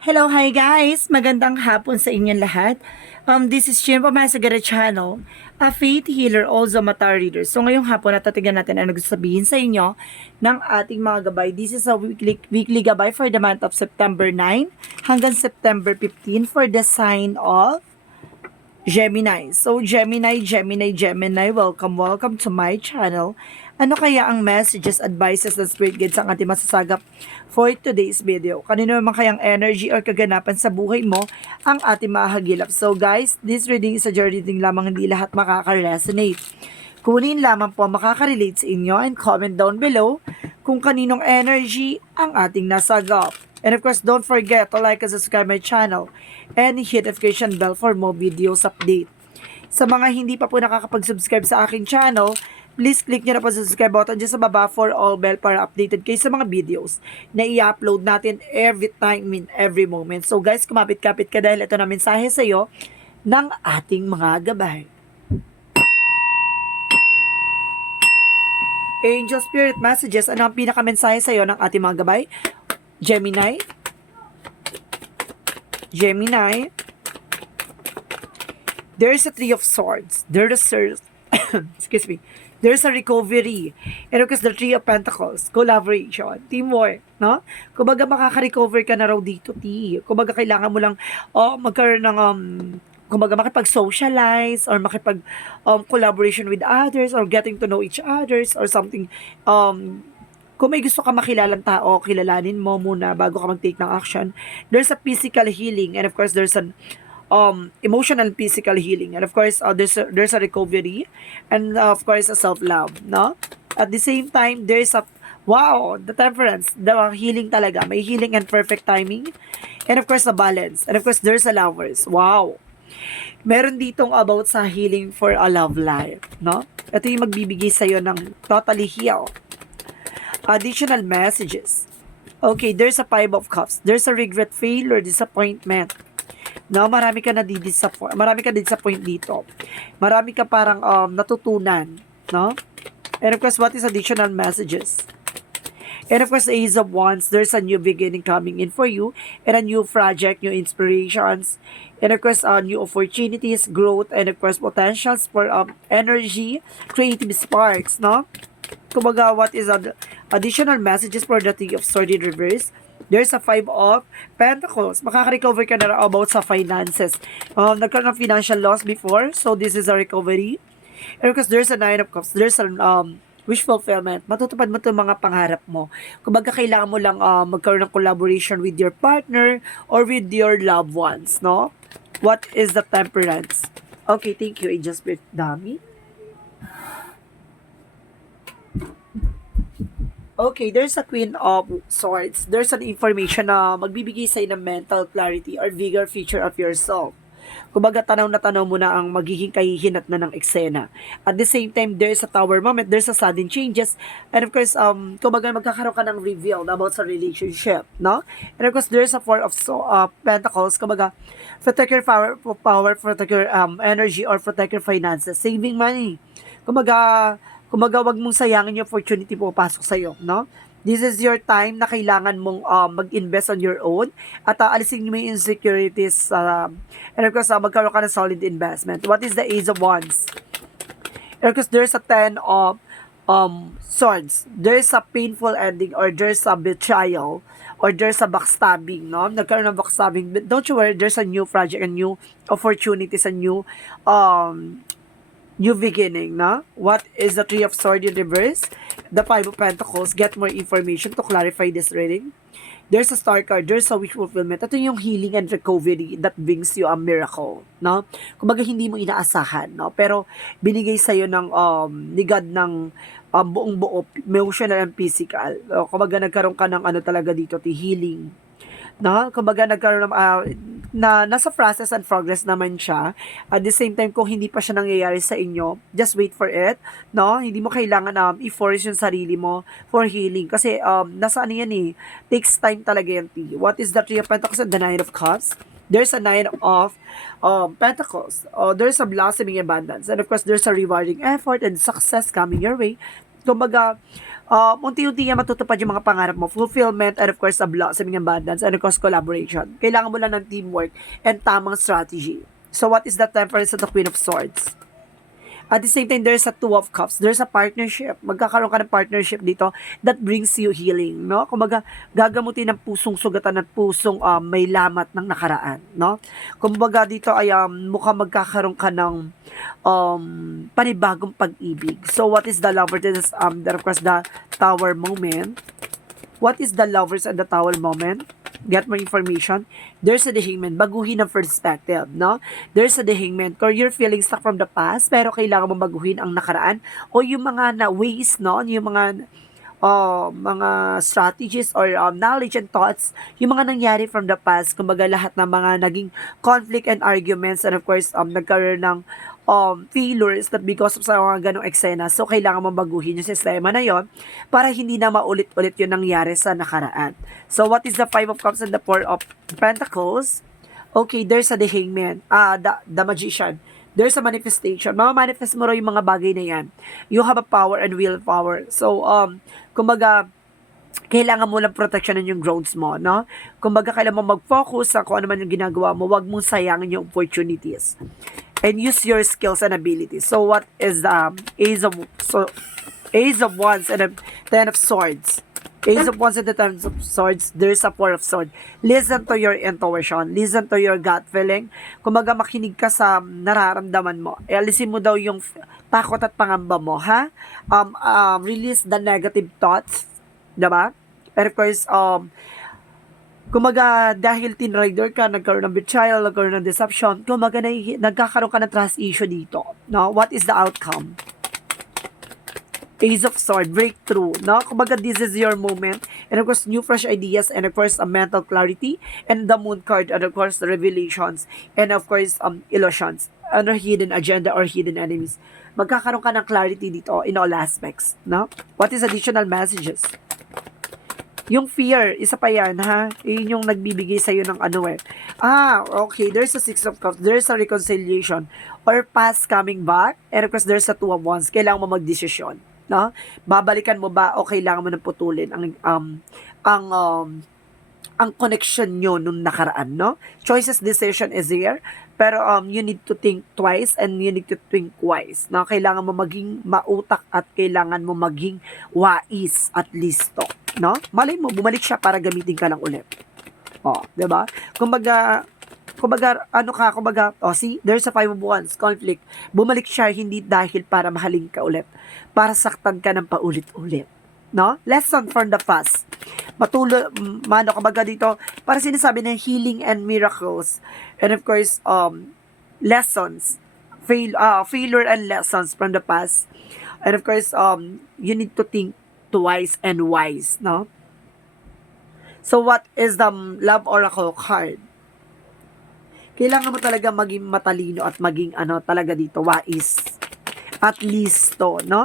Hello, hi guys! Magandang hapon sa inyong lahat. This is Jim Pamasagara Channel, a faith healer, also mata reader. So ngayong hapon natatigan natin ang nagsasabihin sa inyo ng ating mga gabay. This is a weekly gabay for the month of September 9 hanggang September 15 for the sign of Gemini. So, Gemini, welcome to my channel. Ano kaya ang messages, advices, and spirit guides ang ating masasagap for today's video? Kanino naman kayang energy or kaganapan sa buhay mo ang ating mahagilap? So guys, this reading is a journey reading lamang, hindi lahat makaka-resonate. Kunin lamang po makaka-relate sa inyo and comment down below kung kaninong energy ang ating nasagap. And of course, don't forget to like and subscribe my channel and hit notification bell for more videos update. Sa mga hindi pa po nakakapag-subscribe sa aking channel, please click nyo na po sa subscribe button dyan sa baba for all bell para updated kayo sa mga videos na i-upload natin every time in every moment. So guys, kumapit-kapit ka dahil ito na mensahe sa iyo ng ating mga gabay. Angel Spirit Messages, ano ang pinaka-mensahe sa iyo ng ating mga gabay? Gemini, there's a Three of Swords. Excuse me. There's a recovery. And of course, the Three of Pentacles, collaboration, teamwork, no? Kumbaga makaka-recover ka na raw dito, Kumbaga kailangan mo lang magkaroon ng kumbaga makipag-socialize or collaboration with others or getting to know each others or something. Kung may gusto ka makilalang tao, kilalanin mo muna bago ka mag-take ng action. There's a physical healing and of course there's an emotional and physical healing, and of course there's a recovery, and of course a self-love, no? At the same time, there's a the temperance, the healing talaga, may healing and perfect timing, and of course the balance, and of course there's a lovers. Meron ditong about sa healing for a love life, no? Ito yung magbibigay sa'yo ng totally heal. Additional messages. Okay, there's a Five of Cups. There's a regret, failure, disappointment. No, marami ka disappoint dito. Marami ka parang natutunan, no? And of course, what is additional messages? And of course, the Ace of Wands, there's a new beginning coming in for you, and a new project, new inspirations, and of course, new opportunities, growth, and of course, potentials for energy, creative sparks, no? Kumbaga, what is additional messages for the Three of Swords in reverse? There's a Five of Pentacles. Makaka-recover ka na about sa finances. Nagkaroon ng financial loss before, so this is a recovery. And because there's a Nine of Cups, there's a wish fulfillment. Matutupad mo itong mga pangarap mo. Kumbaga, kailangan mo lang magkaroon ng collaboration with your partner or with your loved ones, no? What is the Temperance? Okay, thank you, Angel Spirit Dami. Okay, there's a Queen of Swords. There's an information na magbibigay sa'yo ng mental clarity or bigger feature of yourself. Kumbaga, tanaw na tanaw mo na ang magiging kahihinat na ng eksena. At the same time, there's a tower moment, there's a sudden changes, and of course, kumbaga, magkakaroon ka ng reveal about sa relationship, no? And of course, there's a Four of Pentacles, kumbaga, protect your power, protect your energy, or protect your finances, saving money. Kumbaga, wag mong sayangin yung opportunity pumapasok sa'yo, no? This is your time na kailangan mong mag-invest on your own at alisin mo yung insecurities and of course, magkaroon ka ng solid investment. What is the Ace of Wands? And of course, there's a Ten of Swords. There's a painful ending or there's a betrayal or there's a backstabbing, no? Nagkaroon ng backstabbing. But don't you worry, there's a new project, a new opportunities, a new beginning, na? What is the Three of Swords in reverse? The Five of Pentacles. Get more information to clarify this reading. There's a Star card. There's a wish fulfillment. Ito yung healing and recovery that brings you a miracle, no? Kumbaga, hindi mo inaasahan, no? Pero, binigay sa'yo ng, ni God ng buong buo, emotional and physical. Kumbaga, nagkaroon ka ng talaga dito, healing, no? Kumbaga, nagkaroon ng, na nasa process and progress naman siya. At the same time, kung hindi pa siya nangyayari sa inyo, just wait for it, no? Hindi mo kailangan i-force yung sarili mo for healing. Kasi, nasa yan takes time talaga yan, What is the Three of Pentacles and the Nine of Cups? There's a Nine of Pentacles. There's a blossoming abundance. And of course, there's a rewarding effort and success coming your way. Kumbaga, unti-unti yan matutupad yung mga pangarap mo. Fulfillment and of course, blossoming abundance and of course, collaboration. Kailangan mo lang ng teamwork and tamang strategy. So, what is the Temperance of the Queen of Swords? At the same time, there's a Two of Cups. There's a partnership. Magkakaroon ka ng partnership dito that brings you healing, no? Kumbaga, gagamutin ng pusong sugatan at pusong may lamat ng nakaraan, no? Kumbaga, dito ay mukhang magkakaroon ka ng panibagong pag-ibig. So, what is the lover? This is, of course, the Tower moment. What is the lovers and the Tower moment? Get more information. There's a hangman. Baguhin ang perspective, no? There's a hangman. Or you're feeling stuck from the past, pero kailangan mo baguhin ang nakaraan o yung mga na ways, no? Yung mga strategies or knowledge and thoughts, yung mga nangyari from the past, kumbaga lahat ng mga naging conflict and arguments and of course, nagkaroon ng failures that because of sa mga ganong eksena. So, kailangan mong baguhin yung sistema na yon para hindi na maulit-ulit yung nangyari sa nakaraan. So, what is the Five of Cups and the Four of Pentacles? Okay, there's a the Hangman, the Magician. There's a manifestation. Mama-manifest mo raw yung mga bagay na yan. You have a power and willpower. So, kumbaga, kailangan mo lang protection yung growths mo, no? Kumbaga, kailangan mo mag-focus sa kung ano man yung ginagawa mo. Huwag mong sayangin yung opportunities. And use your skills and abilities. So, what is the Ace of Wands and the Ten of Swords? Ace of Wands and the Ten of Swords, there's a Four of Swords. Listen to your intuition. Listen to your gut feeling. Kumbaga, makinig ka sa nararamdaman mo. Alisin mo daw yung takot at pangamba mo, ha? Release the negative thoughts. Diba? And of course, kumaga, dahil teen rider ka, nagkaroon ng betrayal, nagkaroon ng deception, kumaga, nagkakaroon ka ng trust issue dito. No? What is the outcome? Ace of Swords, breakthrough. No? Kumaga, this is your moment. And of course, new fresh ideas, and of course, a mental clarity, and the moon card, and of course, the revelations, and of course, illusions, under hidden agenda or hidden enemies. Magkakaroon ka ng clarity dito in all aspects. No? What is additional messages? Yung fear, isa pa yan, ha? Yun yung nagbibigay sa'yo ng ano eh. Okay, there's a Six of Cups, there's a reconciliation, or past coming back, and of course, there's a Two of Wands. Kailangan mo magdesisyon, no? Babalikan mo ba o kailangan mo nang putulin ang connection nyo nung nakaraan, no? Choices, decision is here, pero you need to think twice and you need to think wise, no? Kailangan mo maging mautak at kailangan mo maging wais at listo, no? Malay mo, bumalik siya para gamitin ka lang ulit. Diba? Kumbaga, see, there's a Five of Wands, conflict. Bumalik siya hindi dahil para mahalin ka ulit, para saktan ka ng paulit-ulit. No? Lesson from the past. Kumbaga dito, para sinasabi ng healing and miracles. And of course, lessons. Failure and lessons from the past. And of course, you need to think twice and wise, no? So, what is the Love Oracle card? Kailangan mo talaga maging matalino at maging talaga dito, wais. At listo, no?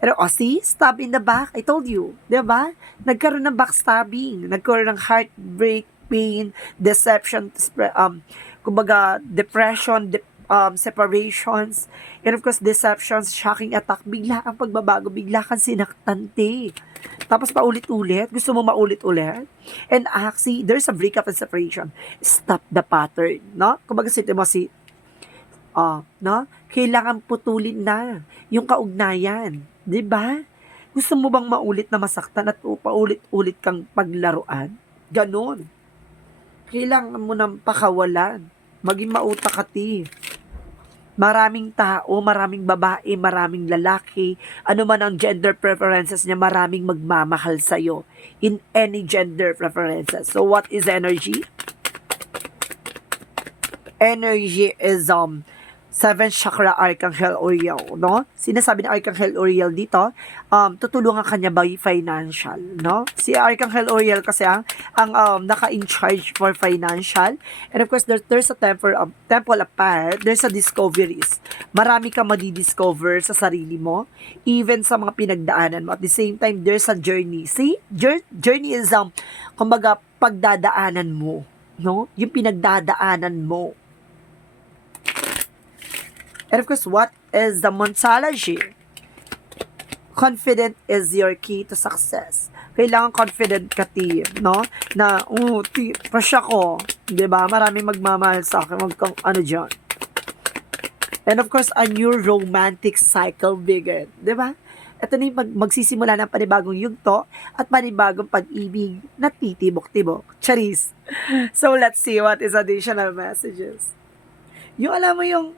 Pero, see, stab in the back. I told you, di ba? Nagkaroon ng backstabbing, nagkaroon ng heartbreak, pain, deception, kumbaga, depression, separations, and of course, deceptions, shocking attack, bigla kang pagbabago, bigla kang sinaktan, tapos paulit-ulit, gusto mo maulit-ulit, and actually, there's a breakup and separation. Stop the pattern, no? Kumbaga, no? Kailangan putulin na yung kaugnayan, di ba? Gusto mo bang maulit na masaktan at paulit-ulit kang paglaruan? Ganon. Kailangan mo nang pakawalan. Maging mautak-ati. Maraming tao, maraming babae, maraming lalaki, ano man ang gender preferences niya, maraming magmamahal sa'yo in any gender preferences. So, what is energy? Energy is 7th chakra Archangel Uriel, no? Sinasabi ni Archangel Uriel dito, tutulungan kanya by financial, no? Si Archangel Uriel kasi ang naka-in charge for financial. And of course, there's a temple of fire, there's a discoveries. Marami kang madidiscover sa sarili mo, even sa mga pinagdaanan mo. At the same time, there's a journey. See? Journey is, kumbaga, pagdadaanan mo, no? Yung pinagdadaanan mo. And of course, what is the Montology? confident is your key to success. Kailangan confident ka, T, no? Na, T, crush ako. Diba? Maraming magmamahal sa akin. Huwag kang ano dyan. And of course, a new romantic cycle begin. Diba? Ito na yung magsisimula ng panibagong yugto at panibagong pag-ibig na titibok-tibok. Charis. So, let's see what is additional messages. Yung alam mo yung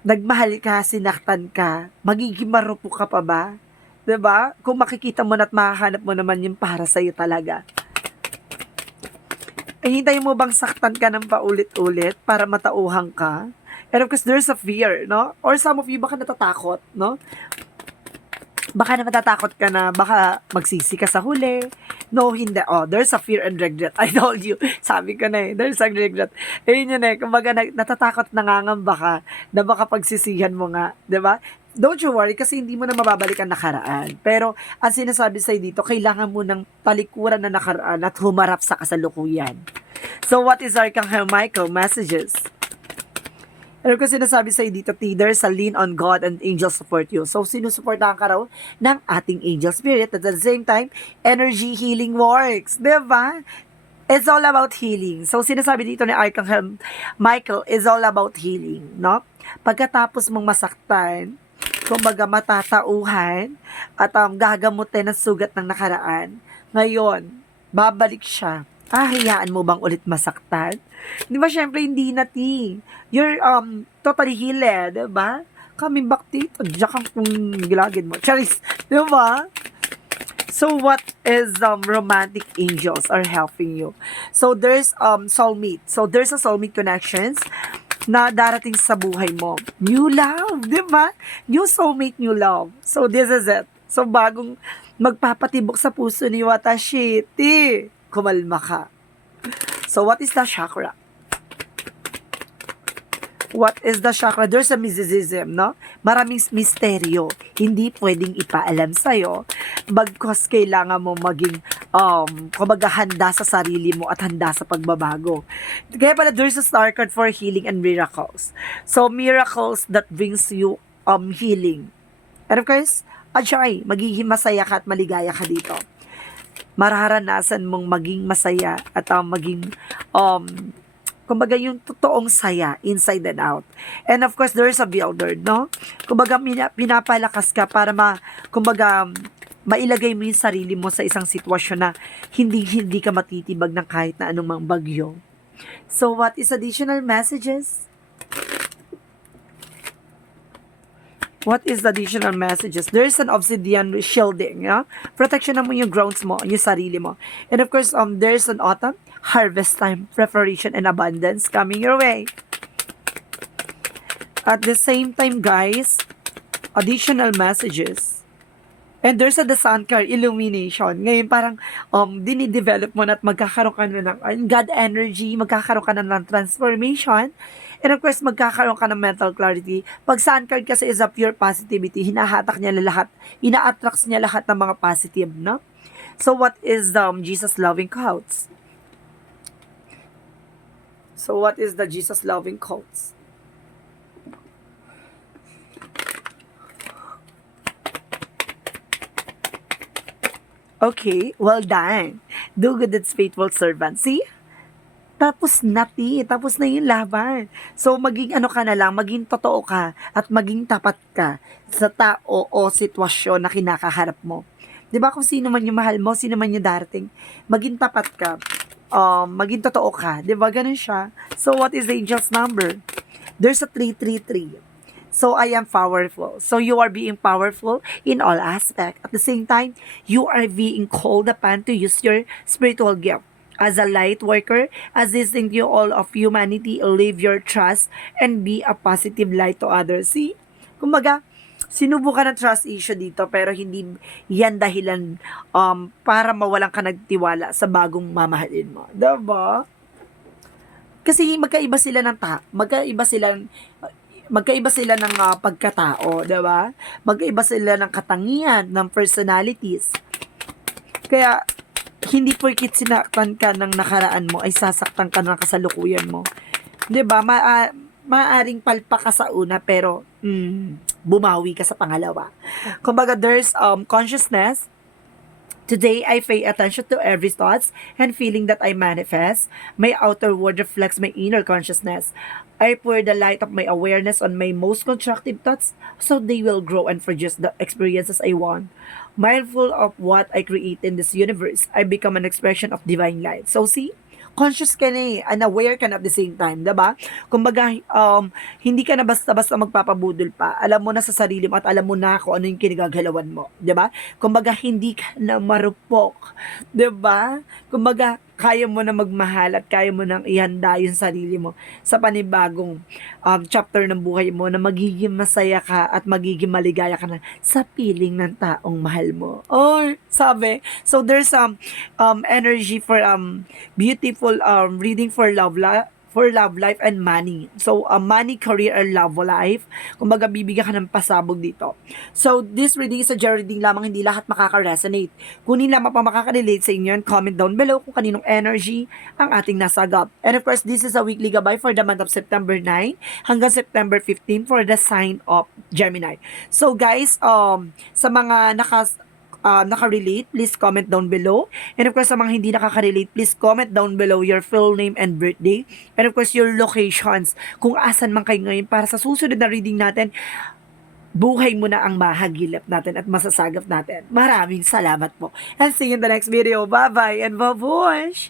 nagmahal ka, sinaktan ka, magiging marupok ka pa ba? 'Di ba? Kung makikita mo na at mahahanap mo naman yung para sa'yo talaga. Ay, hintayin mo bang saktan ka ng paulit-ulit para matauhan ka? And of course, there's a fear, no? Or some of you baka natatakot, no? Baka na matatakot ka na baka magsisi ka sa huli. No, hindi. Oh, there's a fear and regret. I told you. Sabi ko na there's a regret. Ayun yun kumbaga natatakot, nangangamba ka na baka pagsisihan mo nga. 'Di ba? Don't you worry kasi hindi mo na mababalik ang nakaraan. Pero ang sinasabi sa'yo dito, kailangan mo ng talikuran na nakaraan at humarap sa kasalukuyan. So what is Archangel Michael messages? Ano ko sinasabi sa'yo dito, T, there's a lean on God and angels support you. So, sinusuportahan ka raw ng ating angel spirit. At the same time, energy healing works. Diba? It's all about healing. So, sinasabi dito ni Archangel Michael is all about healing, no? Pagkatapos mong masaktan, kumbaga matatauhan, at gagamutin ang sugat ng nakaraan, ngayon, babalik siya. Hayaan mo bang ulit masaktan? Di ba, syempre, hindi na, T. You're totally healed, di ba? Coming back dito, diyan kung gilagid mo. Charis, di ba? So, what is romantic angels are helping you? So, there's soulmate. So, there's a soulmate connections na darating sa buhay mo. New love, di ba? New soulmate, new love. So, this is it. So, bagong magpapatibok sa puso ni Watashi, T. Kumalma ka. So, what is the chakra? What is the chakra? There's a mysticism, no? Maraming misteryo. Hindi pwedeng ipaalam sa'yo. Bagkos kailangan mo maging, kumbaga handa sa sarili mo at handa sa pagbabago. Kaya pala, there's a star card for healing and miracles. So, miracles that brings you healing. And of course, ajay, magiging masaya ka at maligaya ka dito. Mararanasan mong maging masaya at maging kumbaga yung totoong saya inside and out. And of course, there's a builder, no? Kumbaga pinapalakas ka para kumbaga mailagay mo yung sarili mo sa isang sitwasyon na hindi ka matitibag ng kahit na anumang bagyo. So what is additional messages? What is the additional messages? There is an obsidian shielding, yeah? Protection mo yung grounds mo, yung sarili mo. And of course, there's an autumn, harvest time, preparation, and abundance coming your way. At the same time, guys, additional messages. And there's a the sun card, illumination. Ngayon parang dinidevelop mo na at magkakaroon ka na ng God energy, magkakaroon ka na ng transformation. And of course, magkakaroon ka ng mental clarity. Pag sun card kasi is a pure positivity, hinahatak niya lahat, ina-attracts niya lahat ng mga positive, no? So what is Jesus loving quotes? So what is the Jesus loving quotes? Okay, well done. Do good that's faithful servant. See? Tapos na, tapos na yung laban. So, maging ka na lang, maging totoo ka at maging tapat ka sa tao o sitwasyon na kinakaharap mo. 'Di ba kung sino man yung mahal mo, sino man yung darating, maging tapat ka, maging totoo ka. 'Di ba ganun siya? So, what is the angel's number? There's a 333. So, I am powerful. So, you are being powerful in all aspects. At the same time, you are being called upon to use your spiritual gift. As a light worker, assisting you all of humanity, live your trust and be a positive light to others. See? Kumbaga, sinubukan ng trust issue dito pero hindi yan dahilan para mawalan ka nagtiwala sa bagong mamahalin mo. Diba? Kasi magkaiba sila ng magkaiba sila ng pagkatao, 'di ba? Magkaiba sila ng katangian, ng personalities. Kaya hindi porkit sinaktan ka ng nakaraan mo ay sasaktan ka ng kasalukuyan mo. 'Di ba? Maaring palpa ka sa una pero bumawi ka sa pangalawa. Kumbaga, there's consciousness. Today, I pay attention to every thoughts and feeling that I manifest. My outer world reflects my inner consciousness. I pour the light of my awareness on my most constructive thoughts so they will grow and produce the experiences I want. Mindful of what I create in this universe, I become an expression of divine light. So see, conscious ka na and aware ka na at the same time, diba? Kumbaga, hindi ka na basta-basta magpapabudol pa. Alam mo na sa sarili mo at alam mo na kung ano yung kinagagalawan mo, diba? Kumbaga, hindi ka na marupok, diba? Kumbaga, kaya mo na magmahal at kaya mo nang ihanda yung sarili mo sa panibagong chapter ng buhay mo na magiging masaya ka at magiging maligaya ka na sa piling ng taong mahal mo. Oh, sabi. So there's energy for beautiful reading for love life and money. So money, career, and love life. Kumbaga bibigyan ka ng pasabog dito. So this reading is a general reading lamang, hindi lahat makaka-resonate. Kunin lamang pa makaka-relate sa inyo and comment down below kung kaninong energy ang ating nasagap. And of course, this is a weekly gabay for the month of September 9 hanggang September 15 for the sign of Gemini. So guys, sa mga naka-relate, please comment down below. And of course, sa mga hindi nakaka-relate, please comment down below your full name and birthday. And of course, your locations, kung asan man kayo ngayon para sa susunod na reading natin, buhay mo na ang mahagilap natin at masasagap natin. Maraming salamat po. And see you in the next video. Bye-bye and babush!